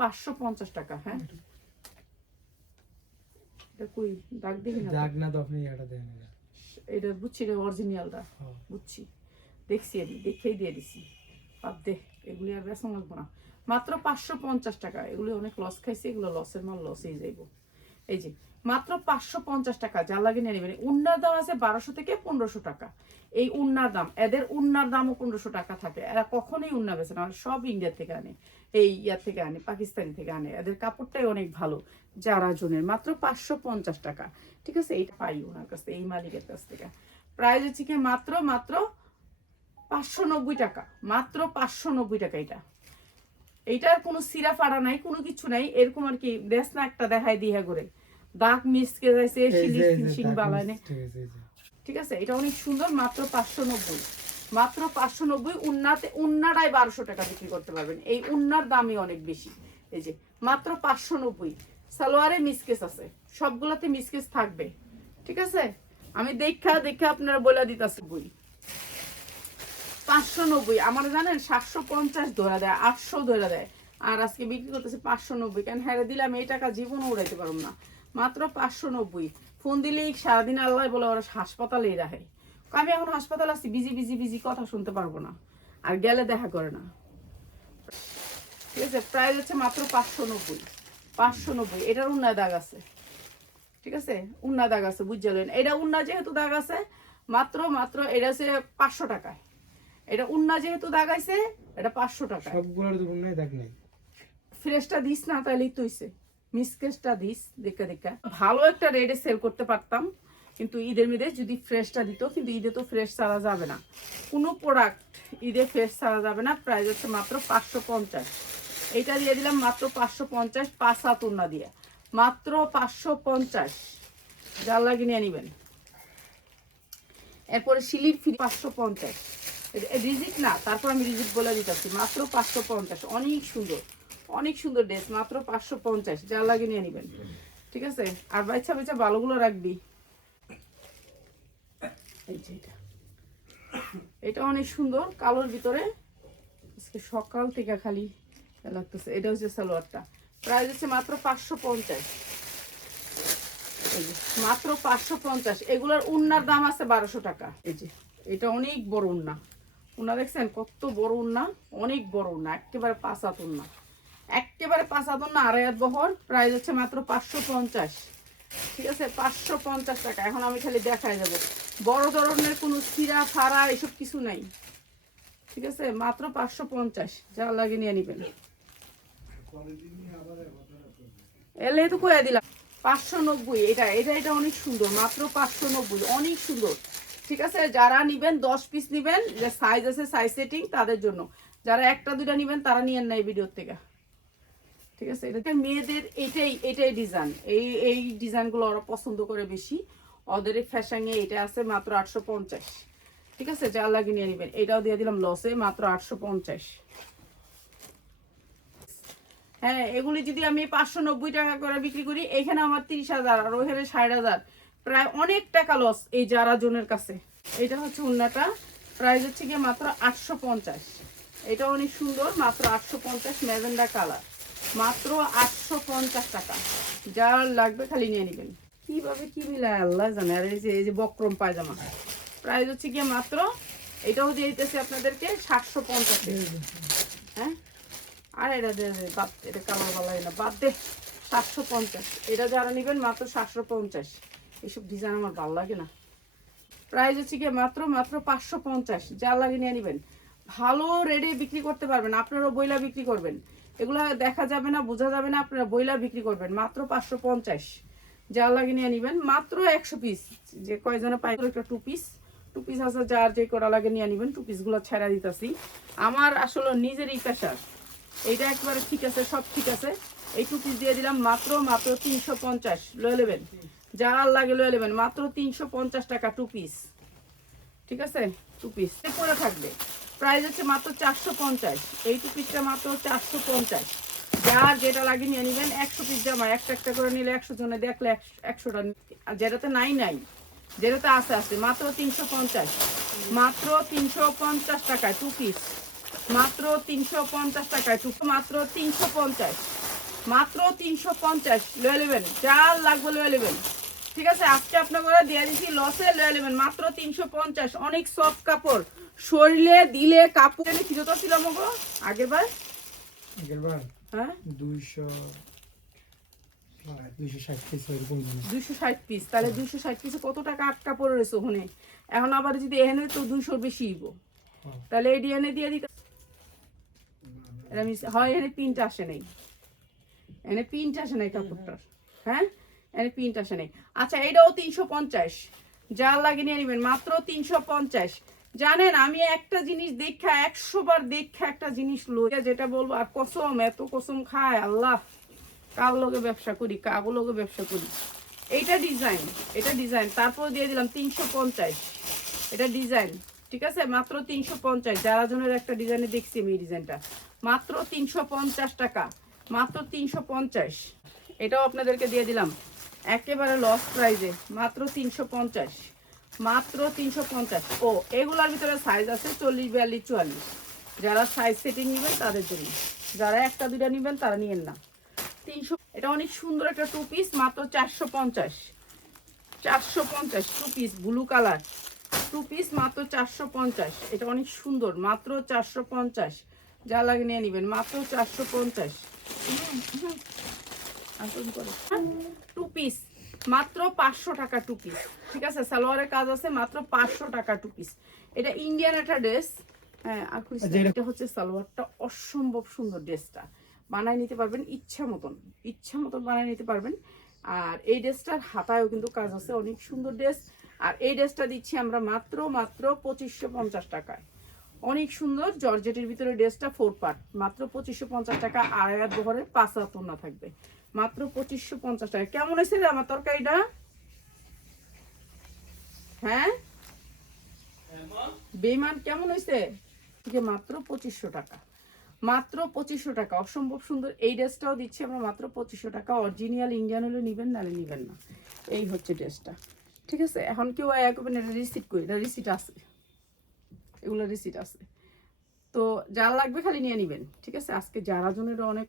550 টাকা। হ্যাঁ এটা কই দাগ দেখি না, দাগ না তো আপনি এটা দেন না, এটা বুঝছি এটা অরিজিনালটা বুঝছি, দেখছি আমি দেখেই দিয়ে দিছি। বাদ দে, এগুলি আর বেসন লাগবো না। মাত্র 550 টাকা। এগুলি অনেক লস খাইছে, এগুলো লসের মাল, লসেই যাইব। এই যে মাত্র 550 টাকা, যা লাগে নিয়ে নেবেন। উন্নার দাম আছে 1200 থেকে 1500 টাকা। এই উন্নার দাম, এদের উন্নার দামও 1500 টাকা থাকে। এরা কখনোই উন্না বেছে না, সব ইন্ডিয়া থেকে আনে, এই ইয়ার থেকে আনে, পাকিস্তানি থেকে আনে। এদের কাপড়টাই অনেক ভালো। যারা জনের মাত্র 550 টাকা। ঠিক আছে, এইটা পাই ওনার কাছ থেকে, এই মালিকের কাছ থেকে। প্রাইস হচ্ছে কি মাত্র 590 টাকা। মাত্র 590 টাকা। এইটার কোনো সিরা ফাড়া নাই, কোনো কিছু নাই। এরকম আর কি দেশ না একটা দেখায় দিয়ে করে দাগ মিসকে যাইছে, ফিনিশিং বালায় না। ঠিক আছে, এটা অনেক সুন্দর। মাত্র 590। মাত্র 590। উন্নাটাই 1200 টাকা বিক্রি করতে পারবেন। এই উন্নার দামই অনেক বেশি। এই যে মাত্র 590। সালোয়ারে মিসকেস আছে, সবগুলোতে মিসকেস থাকবে। ঠিক আছে, আমি দেখা আপনারা বলে দিতেছি। 590। আমার জানেন 750 ধরা দেয়, 800 ধরা দেয়, আর আজকে বিক্রি করতেছে 590। কেন হ্যাঁ দিলাম, এই টাকা জীবন উড়াইতে পারব না। মাত্র 590। ফোন দিলেই সারাদিন আল্লাহ বলে ওরা হাসপাতালেই রাখে। আমি এখন হাসপাতাল আছি, বিজি কথা শুনতে পারবো না, আর গেলে দেখা করে না। ঠিক আছে, প্রাইস হচ্ছে মাত্র 590। 590। এটার উন্নয় দাগ আছে। ঠিক আছে, উন্না দাগ আছে, বুঝলেন? এটা উন্না যেহেতু দাগ আছে, মাত্র এটা হচ্ছে 500 টাকায়। এটা উন্না যেহেতু দাগাইছে, এটা 500 টাকা। সবগুলোর তো উন্নায় দাগ নাই। ফ্রেশটা দিস না, তাইলেই তো হইছে। মিসকেসটা দিস, দেখা ভালো একটা রেটে সেল করতে পারতাম, কিন্তু ঈদের মধ্যে যদি ফ্রেশটা দিত। কিন্তু ঈদে তো ফ্রেশ ছাড়া যাবে না, কোনো প্রোডাক্ট ঈদে ফ্রেশ ছাড়া যাবে না। প্রাইস হচ্ছে মাত্র 550। এইটা দিয়ে দিলাম মাত্র 550। 5 হাত উন্না দিয়ে মাত্র 550। যার লাগে নিয়ে নিবেন। এরপরে শিলির ফ্রি 550। রিজিক না, তারপর আমি রিজিক বলে দিতেছি। মাত্র 550। অনেক সুন্দর ড্রেস। মাত্র 550। যার লাগে নিয়ে নিবেন। ঠিক আছে, আর বাচ্চা ভালোগুলো রাখবি। এই যে এটা অনেক সুন্দর, কালোর ভিতরে। আজকে সকাল থেকে খালি লাগতেছে। এটা হচ্ছে সালোয়ারটা। প্রাইস হচ্ছে মাত্র 550। মাত্র 550। এগুলোর উন্নার দাম আছে 1200 টাকা। এই যে এটা অনেক বড় উন্না। উন্না দেখছেন কত বড় উন্না, অনেক বড় উন্না, একেবারে 5 হাত উন্না, একেবারে 5 হাত উন্না, 2.5 হাত বহর। প্রাইস হচ্ছে মাত্র 550। ঠিক আছে, 550 টাকা। এখন আমি খালি দেখাই যাব, বড় ধরনের কোনো সিরা ফাড়া এসব কিছু নাই। ঠিক আছে, মাত্র 550। যা লাগে নিয়ে নিবেন। এলে তো কয়ে দিলাম 590। এটা অনেক সুন্দর। মাত্র 590, অনেক সুন্দর। ঠিক আছে, যারা নিবেন 10 পিস নিবেন, যে সাইজ আছে সাইজ সেটিং তাদের জন্য। যারা একটা দুইটা নিবেন তারা নিয়েন না এই ভিডিওর থেকে। ঠিক আছে, এটা মেয়েদের এটাই ডিজাইন। এই ডিজাইনগুলো ওরা পছন্দ করে বেশি। ওদের ফ্যাশনে এটা আছে মাত্র 850। ঠিক আছে, যারা লাগে নিয়ে নিবেন। এটাও দিয়ে দিলাম লসে, মাত্র 850। হ্যাঁ, এগুলি যদি আমি 590 টাকা করে বিক্রি করি, এখানে আমার 30,000 আর ওখানে 60,000, প্রায় অনেক টাকা লস এই যারা জনের কাছে। এটা হচ্ছে উন্নাটা। প্রাইস হচ্ছে গিয়ে মাত্র 850। এটা অনেক সুন্দর। মাত্র 850। Magenta colour. মাত্র 850 টাকা। যার লাগবে খালি নিয়ে নেবেন। কিভাবে কি মিলায় আল্লাহ জানে। আর এই যে বক্রম পায়জামা, প্রাইস হচ্ছে গিয়ে মাত্র, এটাও দিয়ে দিতেছি আপনাদেরকে 750। হ্যাঁ, আর এটা বাদ, এটা কালার ভালো না, বাদ দে। 750। এটা যারা নেবেন মাত্র 750। এইসব ডিজাইন আমার ভালো লাগে না। প্রাইস হচ্ছে গিয়ে মাত্র 550। যা লাগে নিয়ে নেবেন। ভালো রেটে বিক্রি করতে পারবেন, আপনারা বইলা বিক্রি করবেন। এগুলো দেখা যাবে না, বোঝা যাবে না, আপনারা বইলা বিক্রি করবেন। মাত্র 550। যা লাগে নিয়ে নেবেন। মাত্র 100 পিস, যে কয়জনে পাই একটা 2 পিস আছে, যার যে করা লাগে নিয়ে নেবেন। 2 পিসগুলো ছেড়া দিতেছি। আমার আসলে নিজেরই পেশার। এইটা একবারে ঠিক আছে, সব ঠিক আছে। এই 2 পিস দিয়ে দিলাম মাত্র 350। লয়ে নেবেন, যার লাগে লয়ে নেবেন। মাত্র 350 টাকা 2 পিস। ঠিক আছে, 2 পিস পরে থাকবে। প্রাইস হচ্ছে মাত্র 450। এই 2 পিসটা মাত্র 450। যার যেটা লাগে নিয়ে নেবেন। 100 পিস জামা একটা করে নিলে 100 জনে দেখলে 100টা। যেটাতে নাই, যেটাতে আছে মাত্র 350। মাত্র 350 টাকায় 2 পিস। মাত্র 350 টাকায় মাত্র 350। মাত্র 350 লয়ে নেবেন, যার লাগবে লয়ে নেবেন। ঠিক আছে, আজকে আপনারা দিয়ে দিচ্ছি লসে লয়ে নেবেন মাত্র 350। অনেক সফট কাপড়, শরীরে দিলে কাপড় কিরত ছিল আমাকে আগের বার। হ্যাঁ 260 পিস এরকম দাম। 260 পিস, তাহলে 260 পিসে কত টাকা আটকা পড়ে রয়েছে ওখানে। এখন আবার যদি এখানে তো 200 বেশি হইব, তাহলে এই ডিএনএ দিয়ে দিতে হয়। এখানে প্রিন্ট আসে নাই, এখানে প্রিন্ট আসে নাই কাপড়টার। হ্যাঁ এখানে প্রিন্ট আসে নাই। আচ্ছা এটাও 350, যা লাগে নিয়ে নেবেন মাত্র 350। জানেন আমি একটা জিনিস দেখা 100 বার দেখা একটা জিনিস লই, যেটা বলবো আর কসম, এত কসম খায় আল্লাহ, কার লগে ব্যবসা করি, কাগো লগে ব্যবসা করি। এইটা ডিজাইন, এটা ডিজাইন, তারপর দিয়ে দিলাম 350। এটা ডিজাইন, ঠিক আছে, মাত্র 350। যারা জনের একটা ডিজাইনে দেখছি আমি এই ডিজাইনটা, মাত্র 350 টাকা, মাত্র 350। এটাও আপনাদেরকে দিয়ে দিলাম একেবারে লস প্রাইজে, মাত্র 350, মাত্র 350। ও এগুলার ভিতরে সাইজ আছে 40, 42, 44। যারা সাইজ সেটিং নেবেন তাদের জন্য, যারা একটা দুইটা নেবেন তারা নিয়েন না। 300। এটা অনেক সুন্দর একটা 2 পিস, মাত্র 450, 450 2 পিস, ব্লু কালার 2 পিস, মাত্র 450। এটা অনেক সুন্দর, মাত্র 450। যা লাগে নিয়ে নেবেন, মাত্র 450। 2 পিস মাত্র 500 টাকা 2 পিস। ঠিক আছে, সালোয়ারের কাজ আছে, মাত্র 500 টাকা 2 পিস। এটা ইন্ডিয়ান একটা ড্রেস। হ্যাঁ আর এটা হচ্ছে সালোয়ারটা, অসম্ভব সুন্দর ড্রেসটা, বানায় নিতে পারবেন ইচ্ছা মতন, ইচ্ছা মতন বানায় নিতে পারবেন। আর এই ড্রেসটার হাতায়ও কিন্তু কাজ আছে, অনেক সুন্দর ড্রেস। আর এই ড্রেসটা দিচ্ছি আমরা মাত্র 2550 টাকায়। অনেক সুন্দর জর্জেটের ভিতরে ড্রেসটা 4 পার্ট, মাত্র 2550 টাকা। আর এক বহরের 5 হাত ওড়না থাকবে, মাত্র 2550 টাকা। কেমন হয়েছে রে আমার তরকারিটা? হ্যাঁ বেমান কেমন হয়েছে? মাত্র 2500 টাকা, মাত্র 2500 টাকা। অসম্ভব সুন্দর এই ড্রেসটাও দিচ্ছি আমরা মাত্র 2500 টাকা। অরিজিনাল ইন্ডিয়ান হলে নিবেন, নাহলে নিবেন না। এই হচ্ছে ড্রেসটা, ঠিক আছে। এখন কেউ একবার এটা রিসিট করি, এটা রিসিট আছে, এগুলো রিসিট আছে। তো যারা লাগবে খালি নিয়ে নিবেন, ঠিক আছে। আজকে যারা জনের অনেক